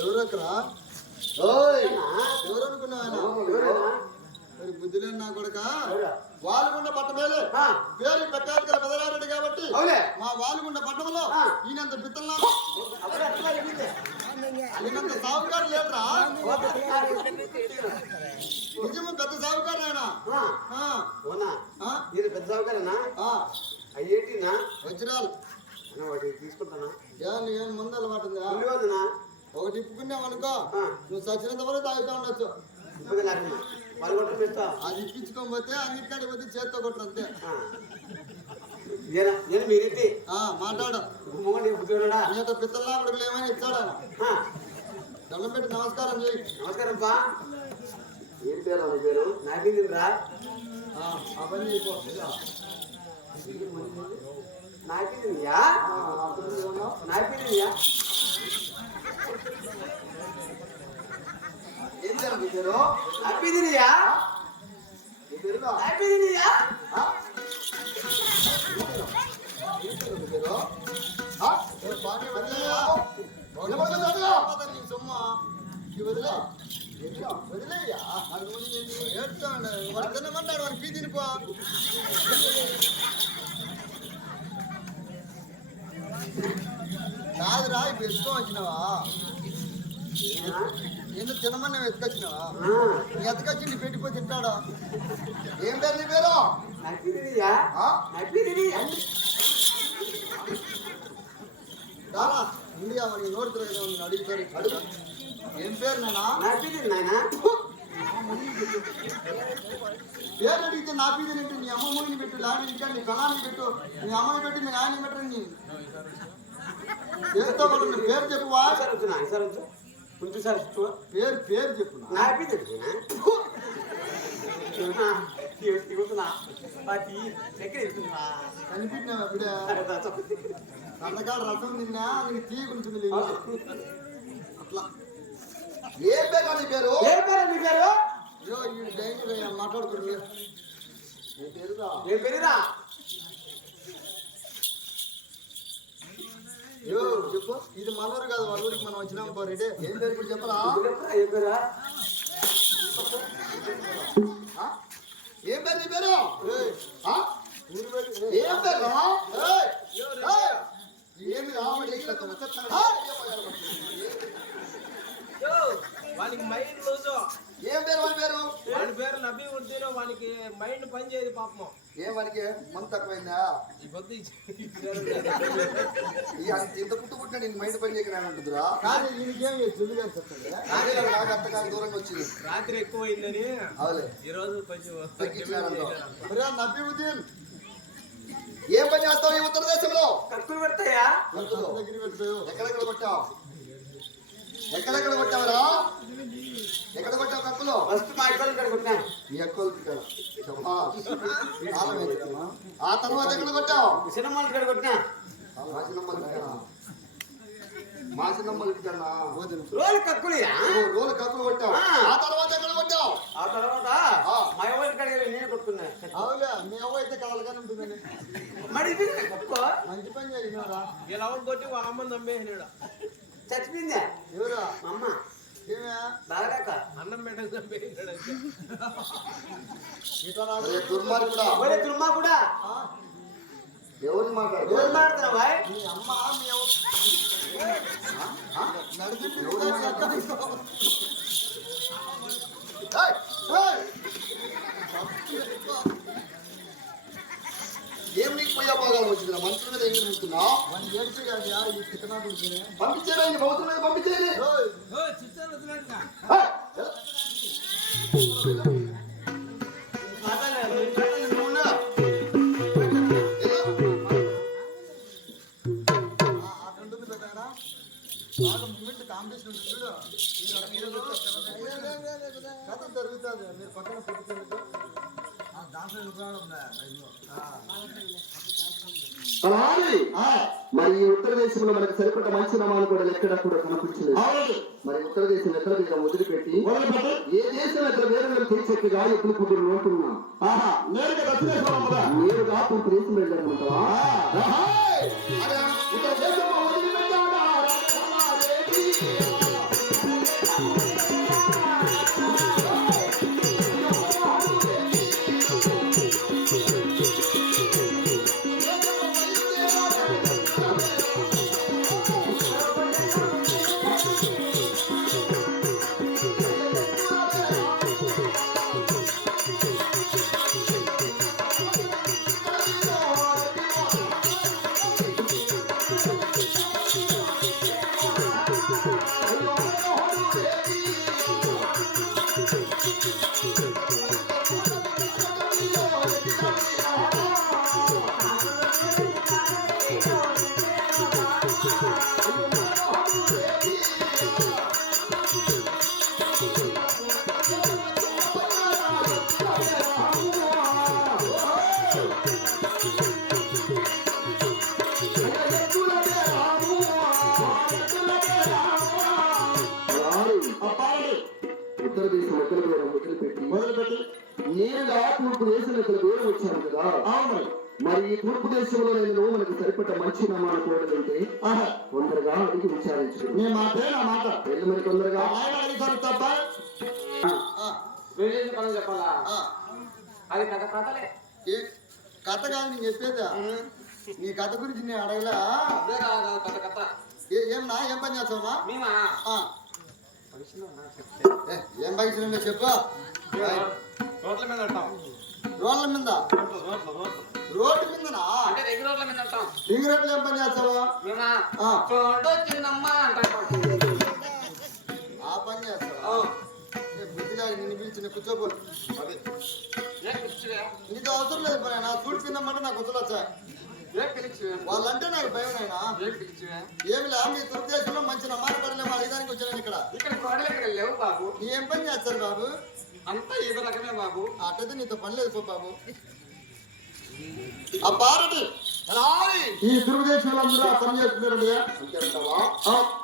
ఎవరక్కరా? ఎవరు అనుకున్నావు? మరి బుద్ధి లేని నా కొడుక వాలుగుండ పట్టమేలే పేరు పెట్టాలి పెదరారెడ్డి కాబట్టి మా వాలుగుండ పట్టణంలో ఈయనంత పిత్తల్లా ఈయనంత సాగుకారు లేదురా. నిజము పెద్ద సాగుకారు ఆయన. పెద్ద సాగుకారేనా? అయ్యేటినా వజ్రాలు తీసుకుంటానా? ఏం ముందు అలవాటు ఒకటి ఇప్పుకున్నావనుకో నువ్వు సచ్చినంత వరకు తాగుతా ఉండొచ్చు. అది ఇప్పించుకోకపోతే అన్నిటికాడికి పోతే చేత్తో కొట్టరు అంతే. మాట్లాడు పిత్తల్లా కొడుకులు ఏమైనా ఇచ్చాడా? దండం పెట్టి నమస్కారం చేయి. నమస్కారం పా. ఏం పేరు అని పేరు? నాకేంద్రా ఆ పని చేయకో. నాకేంద్రియా నాకేంద్రియా ఏం పేరు మీ పేరు? హ్యాపీదిరియా మీ పేరు హ్యాపీదిరియా సొమ్మా వదిలే వదిలేయ్యా ఏడుస్తాడు వాడు తినమంటాడు వాడికి పీ తినిపో. కాదురా ఇప్పుడు ఎత్తుకో వచ్చినావా? ఎందుకు తినమని ఎత్తుకొచ్చినావా? ఎత్తుకొచ్చి పెట్టిపోయి తింటాడు. ఏం పేరు నీ పేరు? ఇండియా మరి నోటి తిరగదు అడుగుతారు. అడుగు ఏం పేరు నాయనా? పేరు అడిగితే నా పీది పెట్టు, నీ అమ్మ మూడిని పెట్టు, లాంటి ఇంకా నీ కళాన్ని పెట్టు, నీ అమ్మని పెట్టి మీ నాయన పెట్టండి. పేరుతో పేరు చెప్పువా? పేరు పేరు చెప్పు. కనిపించినావు అప్పుడే కందకాడ రసం తిన్నా నీకు తీయకుంటుంది అట్లా. ఏ పేరు నీ పేరు? ఏ పేరు నీ పేరు? మాట్లాడుతుంది ఏ పేరురా? చెప్పు. ఇది మనూరు కాదు, వాళ్ళ ఊరికి మనం వచ్చినాం పోరెడ్డి. ఏం పేరు ఇప్పుడు చెప్పరా? ఏం పేరా? ఏం పేరు నీ పేరు? ఏం పేరు? ఏమి వానికి మైండ్ లూజు. ఏం పేరు వాడి పేరు? వాడి పేరు నబీ ఉర్దీలో. వానికి మైండ్ పని చేయదు పాపం. ఏం వానికి మంత తక్కువైందా? ఈ పొద్దు ఇంత పుట్టినా నీకు మైండ్ పని చేయకున్నానంటుందిరా. కానీ దీనికేం చుల్లిగా చెప్తాడు. నాకు అంత కాదు దూరంగా వచ్చింది. రాత్రి ఎక్కువ అయిందని ఈ రోజు కొంచెం నబీ ఉద్దీన్ ఏం పని చేస్తావు ఈ ఉత్తర దేశంలో? కక్కులు పెడతాయా? దగ్గర పెట్టావు. ఎక్కడెక్కడ కొట్టావు? ఎక్కడెక్కడ కొట్టావరా? ఎక్కడ కొట్టావు కక్కులు? ఫస్ట్ మా అక్కలు ఇక్కడ కొట్టాను. మీ అక్కలు ఆ తర్వాత ఎక్కడ కొట్టావు? సినిమాలు ఇక్కడ కొట్టినా. మా చిన్నమ్మలు రోలు కక్కులు రోజు కక్కులు కొట్టావు. ఆ తర్వాత ఎక్కడ కొట్టావు? ఆ తర్వాత మా ఎవరి కడిగి నేను కొట్టుకున్నా. అవునా? మీ అవ్వ అయితే కలలుగానే ఉంటుందని మరి కప్పు మంచి పని చేసినారా? ఇలా కొట్టి వాళ్ళ అమ్మని నమ్మేసినాడు. చచ్చిపోయిందా? ఎవరా? అమ్మ బాగా అన్నం పెట్టడం నమ్మేసినాడు. దుర్మా కూడా ఎవరు మాట్లాడు? ఎవరు మాట్లాడతారా? మీ అమ్మ మీ అవ్వ నడిచి ఏం నీకు పోయా పోగాలం వచ్చిందా? మనుషుల మీద ఏం చూస్తున్నావు? పంపించేయండి, బౌద్ధుల మీద పంపించేయండి. కాంపిటీషన్ కథ జరుగుతుంది. మీరు పక్కన పెట్టుకుంటే మరి ఈ ఉత్తర దేశంలో మనకు సరిపడ్డ మంచి నామాలు కూడా ఎక్కడ కూడా కనిపించలేదు. మరి ఉత్తర దేశం ఎక్కడ వదిలిపెట్టి ఏ దేశం ఎక్కడ వేరే తీర్చెక్కగా ఎప్పుడు కుదురు ఉంటున్నాం. నేరుగా దేశం వెళ్ళామంటావా? ఉత్తర దేశంలో వదిలిపెట్టాడా ఉత్తర దేశం ఎక్కడ దూరం మొదలుపెట్టి నేరుగా తూర్పు దేశం ఇక్కడ దూరం వచ్చాను కదా. అవును మరి ఈ తూర్పు దేశంలో నేను మనకు సరిపడ్డ మంచి నామాలు కూడదంటే తొందరగా అడిగి విచారించు. నీ మాటే నా మాట. వెళ్ళి మరి తొందరగా ఆయన అడిగారు తప్ప వెళ్ళేసి పనులు చెప్పాలా ఆ, అది కథ కథలే ఏ కథ కాదు నేను చెప్పేదా. నీ కథ గురించి నేను అడగలా. అదే కాదు కథ కథ ఏమన్నా ఏం పని చేస్తావా? మేమా ఏం పైసలు చెప్పు. రోడ్ల మీద ఉంటాం. రోడ్ల మీద రోడ్డు మీదనా? అంటే రింగ్ రోడ్ల మీద ఉంటాం. రింగ్ రోడ్లు ఏం పని చేస్తావా? మేమా ఆ. చూడు చిన్నమ్మ అంటాం. ఆ పని చేస్తావా? బుద్ధిలా నిన్ను పిలిచిన కూర్చోబో. ఏం పిలిచివే? నీతో అవసరం లేదు పని. నా సూట్ తిన్నామంటే నాకు గుర్తులు వచ్చాయి. ఏం పిలిచివే? వాళ్ళంటే నాకు భయం అయినా. ఏం పిలిచివే? ఏమిలా మీ దుర్దేశంలో మంచి నమ్మాలి పడలేము అడిగడానికి వచ్చాను ఇక్కడ. ఇక్కడ కోడలు ఇక్కడ లేవు బాబు. నీ ఏం పని చేస్తారు బాబు? అంతా ఏదో రకమే బాబు. అట్టయితే నీతో పని లేదు పో బాబు. ఆ పార్వతి ఈ దుర్దేశంలో అందరూ ఆ పని చేస్తున్నారు.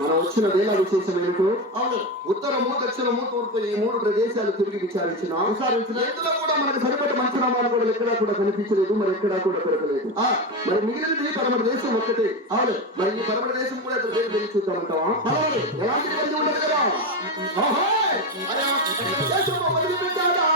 మనం వచ్చిన వేళ విశేషం ఏంటో అవును ఉత్తరము దక్షిణము తూర్పు ఈ మూడు ప్రదేశాలు తిరిగి విచారించిన ఎందులో కూడా మనకు సరిపడ్డ మంచి నామాలు కూడా ఎక్కడా కూడా కనిపించలేదు. మరి ఎక్కడా కూడా దొరకలేదు. మరి మిగిలినది పరమ దేశం ఒక్కటే. అవును మరి ఈ పరమ దేశం కూడా వేరు వెళ్ళి చూద్దామంటావా? ఎలాంటి మంది ఉండదు కదా. దేశంలో మొదలు పెట్టాడా?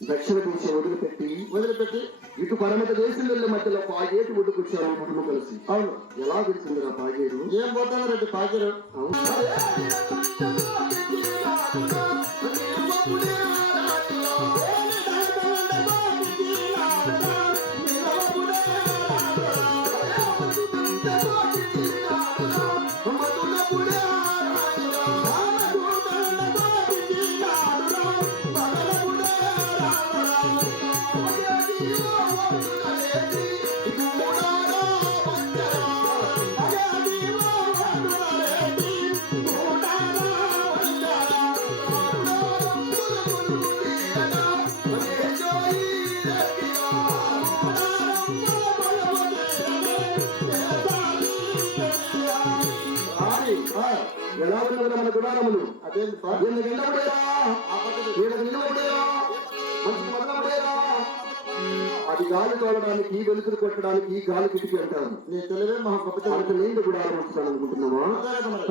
దక్షిణ దేశం వదిలిపెట్టి ఇటు పరమత దేశం వెళ్ళే మధ్యలో పాగేటు ఒడ్డుకొచ్చారు కుటుంబం కలిసి. అవును ఎలా తెలిసింది నా పాగేరు? ఏం పోతాను రెడ్డి పాకిరు. ఎలా ఉన్నది మన గుడారములు? అదే అది గాలి తోలడానికి వెలుతురు కొట్టడానికి గాలి కిటికీ అంటారు. నేను తెలివే మా గొప్ప నీళ్ళు గుడారం ఉంచుతాను అనుకుంటున్నావా?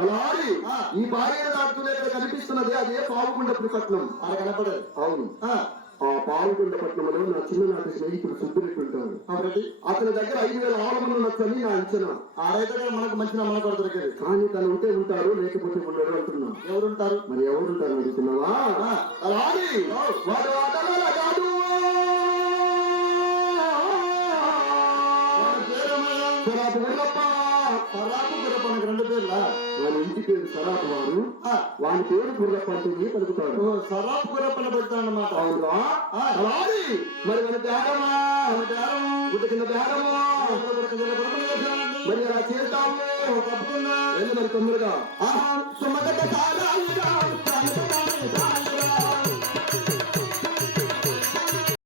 అలాగే ఈ భార్య దాటుతూ ఇక్కడ కనిపిస్తున్నది అదే పావుగుండపురి పట్నం. అలా కనపడదు. అవును ఆ పావుగుండ పట్నంలో నా చిన్ననాటి స్నేహితుడు సుబ్బిరెడ్డి ఉంటాడు. అతని దగ్గర 5,000 ఆవులు ఉన్నట్లని నా అంచనా. ఆడైతే మనకు మంచి నమ్మకం కూడా దొరికేది. కానీ తను ఉంటే ఉంటారు లేకపోతే ఉండరు అంటున్నా. ఎవరుంటారు? మరి ఎవరుంటారు అడుగుతున్నావా? అలాగే వాడు ఆటల కాదు పూర్ణప్ప సరాపు గుర్రప్ప నాకు రెండు పేర్లా వాని ఇంటి పేరు సరాపు వారు వాని పేరు గుర్రప్ప అంటే నీ పలుకుతాడు. సరాపు గుర్రప్పని పెడతానమాట. అవునా అలాది మరి మన బేరమా గుడ్డ కింద బేరమా మరి అలా చేస్తాము తప్పకుండా వెళ్ళి మరి తొందరగా సుమగత